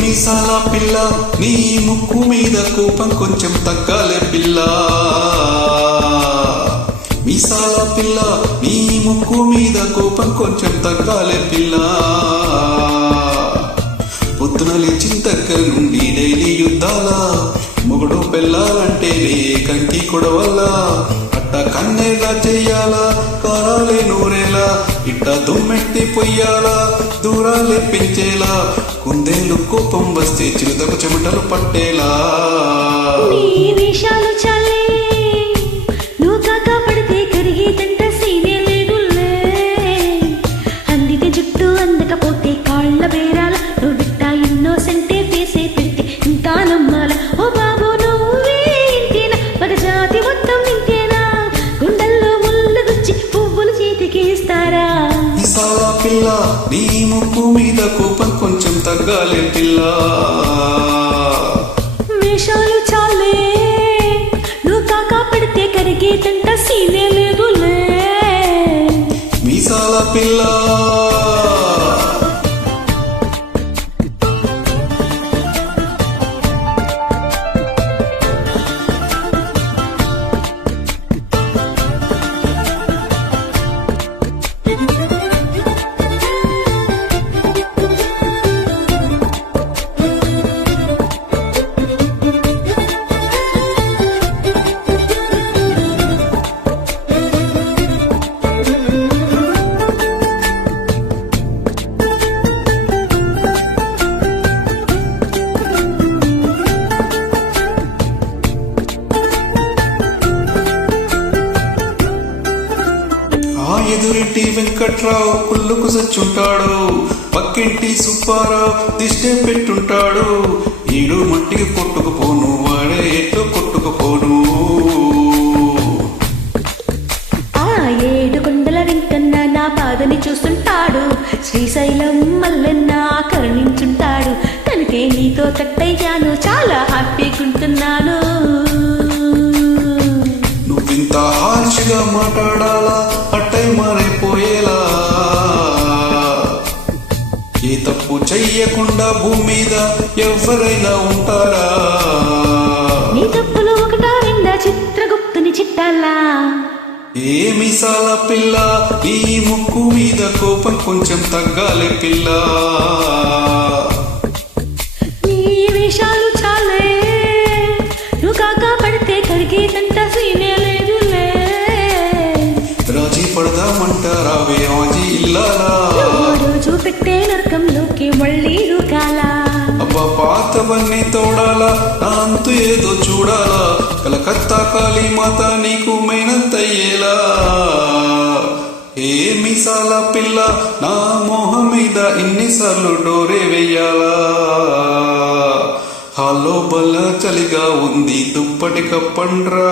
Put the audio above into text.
మీసాల పిల్ల నీ ముక్కు మీద కోపం కొంచెం తగ్గాలే పిల్ల. మీసాల పిల్ల నీ ముక్కు మీద కోపం కొంచెం తగ్గాలే పిల్ల. పొద్దున లేచిన దగ్గర నుండి డైలీ యుద్ధాల మొగుడు పెళ్ళాలంటే కంకి కొడవల్ల. అట్ట కన్నేలా చెయ్యాలా కారాలే నూరేలా ఇట్ట దుమ్మెట్టి పొయ్యాలా దూరాలే పెంచేలా కుందేళ్ళు కోపం వస్తే చిరుతకు చెమటలు పట్టేలా. మీసాల పిల్ల నీ ముక్కు మీద కోపం కొంచెం తగ్గాలే పిల్ల. వేషాలు చాలే నువ్వు కాకా పడితే కరిగేదంట సీనే లేదులే. మీసాల పిల్ల ఎదురింటి వెంకట్రావు కుళ్ళుకు సచ్చుంటాడు. పక్కింటి సుబ్బారావు దిష్టే పెట్టుంటాడు. ఈడు మట్టికి కొట్టుకుపోను వాడే ఎట్లు కొట్టుకుపోను. ఆ ఏడు కొండల వెంకన్న నా బాధని చూస్తుంటాడు. శ్రీశైలం మల్లన్న కరుణించుంటాడు. కనుకే నీతో కట్టయ్యాను చాలా హ్యాపీగుంటున్నాను. నువ్వింత హార్ష్గా మాట్లాడాలా అట్టై మారైపోయేలా. ఏ తప్పు చెయ్యకుండా భూమి మీద ఎవరైనా ఉంటారా. నీ తప్పులు ఒకటా రెండా చిత్రగుప్తుని చిట్టాలా. ఏ మీసాల పిల్ల నీ ముక్కు మీద కోపం కొంచెం తగ్గాలే పిల్ల. నీ వేషాలు చాలే నువ్వు కాకా పడితే కరిగేదంట సీనే లేదులే. రాజీ పడదామంటారావే ఆజీ ఇల్లాలా. రోజు పెట్టే నరకంలోకి మళ్ళీ రుకాలా. అబ్బా పాతవన్నీ తోడాలా నా అంతు ఏదో చూడాలా. కలకత్తా కాళీ మాత నీకు మైనంతయ్యేలా. ఏ మీసాల పిల్ల నా మోహం మీద ఇన్నిసార్లు డోరే వెయ్యాలా. హాల్లో బల్ల చలిగా ఉంది దుప్పటి కప్పండ్రా.